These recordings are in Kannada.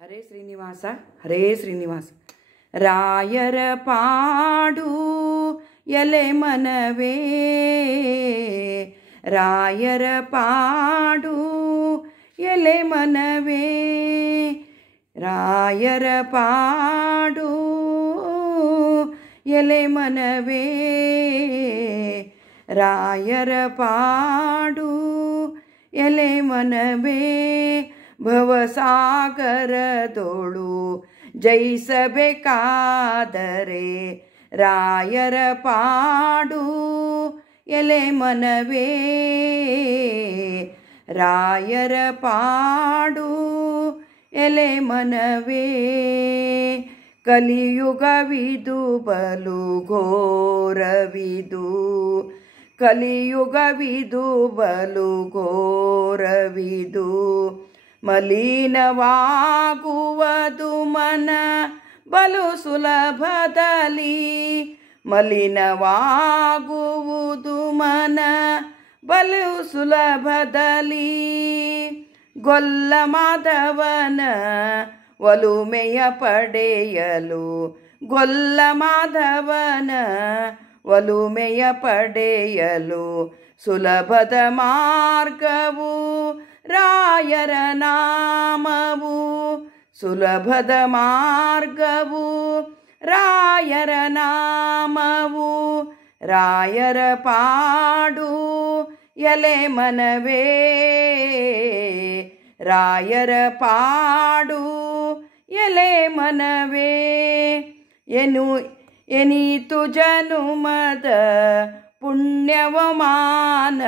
ಹರೇ ಶ್ರೀನಿವಾಸ ಹರೇ ಶ್ರೀನಿವಾಸ. ರಾಯರ ಪಾಡು ಎಲೆ ಮನವೇ, ರಾಯರ ಪಾಡು ಎಲೆ ಮನವೇ, ರಾಯರ ಪಾಡು ಎಲೆ ಮನವೇ, ರಾಯರ ಪಾಡು ಎಲೆ ಮನವೇ. ಭವಸಾಗರದೋಳು ಜಯಿಸಬೇಕಾದರೆ ರಾಯರ ಪಾಡು ಎಲೆ ಮನವೇ, ರಾಯರ ಪಾಡು ಎಲೆ ಮನವೇ. ಕಲಿಯುಗವಿದು ಬಲು ಘೋರವಿದು, ಕಲಿಯುಗವಿದು ಬಲು ಘೋರವಿದು. ಮಲಿನವಾಗುವುದು ಮನ ಬಲು ಸುಲಭದಲ್ಲಿ, ಮಲಿನವಾಗುವುದು ಮನ ಬಲು ಸುಲಭದಲ್ಲಿ. ಗೊಲ್ಲ ಮಾಧವನ ಒಲುಮೆಯ ಪಡೆಯಲು, ಗೊಲ್ಲ ಮಾಧವನ ಒಲುಮೆಯ ಪಡೆಯಲು ಸುಲಭದ ಮಾರ್ಗವು ರಾಯರ ನಾಮವು, ಸುಲಭದ ಮಾರ್ಗವು ರಾಯರ ನಾಮವು. ರಾಯರ ಪಾಡು ಎಲೆ ಮನವೇ, ರಾಯರ ಪಾಡು ಎಲೆ ಮನವೇ. ಎನೀತು ಜನುಮದ ಪುಣ್ಯವ ಮಾನವನಾಗಿರುವಿ,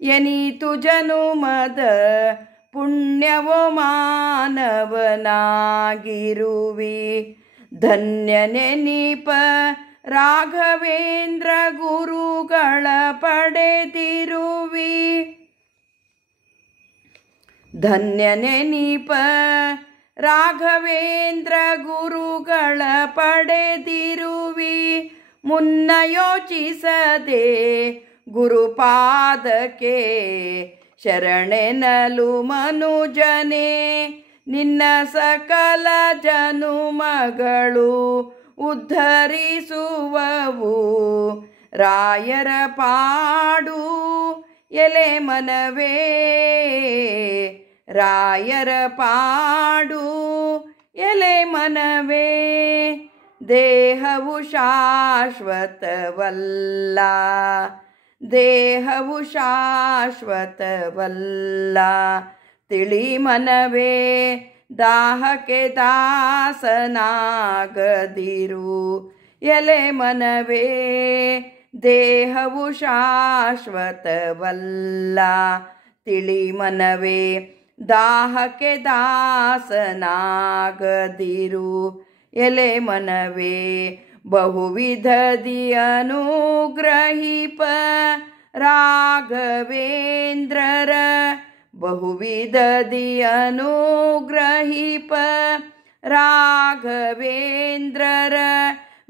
ಎನೀತು ಜನುಮದ ಪುಣ್ಯವ ಮಾನವನಾಗಿರುವಿ. ಧನ್ಯನೆನೀಪ ರಾಘವೇಂದ್ರ ಗುರುಗಳ ಪಡೆದಿರುವಿ, ಧನ್ಯನೆನೀಪ ರಾಘವೇಂದ್ರ ಗುರುಗಳ ಪಡೆದಿರುವಿ. ಮುನ್ನ ಯೋಚಿಸದೆ ಗುರುಪಾದಕ್ಕೆ ಶರಣೆನಲು ಮನುಜನೇ, ನಿನ್ನ ಸಕಲ ಜನುಮಗಳು ಉದ್ಧರಿಸುವವು. ರಾಯರ ಪಾಡು ಎಲೆ ಮನವೇ, ರಾಯರ ಪಾಡು ಎಲೆ ಮನವೇ. ದೇಹವು ಶಾಶ್ವತವಲ್ಲ, ದೇಹವು ಶಾಶ್ವತವಲ್ಲ. ತಿಳಿ ಮನವೇ ದಾಹಕ್ಕೆ ದಾಸನಾಗದಿರು, ಎಲೆ ಮನವೇ ದೇಹವು ಶಾಶ್ವತವಲ್ಲ. ತಿಳಿ ಮನವೇ ದಾಹಕ್ಕೆ ದಾಸನಾಗದಿರು, ಎಲೆ ಮನವೇ. ಬಹುವಿಧದಿ ಅನುಗ್ರಹಿಪ ರಾಘವೇಂದ್ರರ, ಬಹುವಿಧದಿ ಅನುಗ್ರಹಿಪ ರಾಘವೇಂದ್ರರ.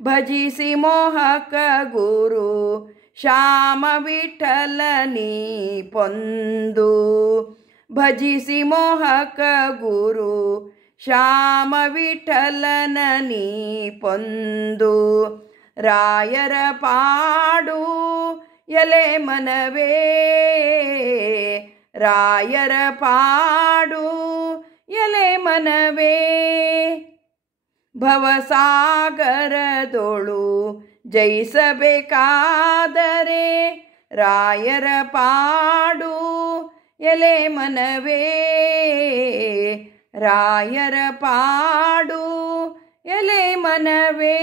ಭಜಿಸಿ ಮೋಹಕ ಗುರು ಶ್ಯಾಮ ವಿಠಲನಿ ಪೊಂದು, ಭಜಿಸಿ ಮೋಹಕ ಗುರು ಶ್ಯಾಮ ವಿಠಲನ ನೀ ಪೊಂದು. ರಾಯರ ಪಾಡು ಎಲೆ ಮನವೇ, ರಾಯರ ಪಾಡು ಎಲೆ ಮನವೇ. ಭವಸಾಗರದೋಳು ಜಯಿಸಬೇಕಾದರೆ ರಾಯರ ಪಾಡು ಎಲೆ ಮನವೇ, ರಾಯರ ಪಾಡು ಎಲೆ ಮನವೇ.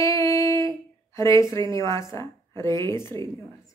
ಹರೇ ಶ್ರೀನಿವಾಸ ಹರೇ ಶ್ರೀನಿವಾಸ.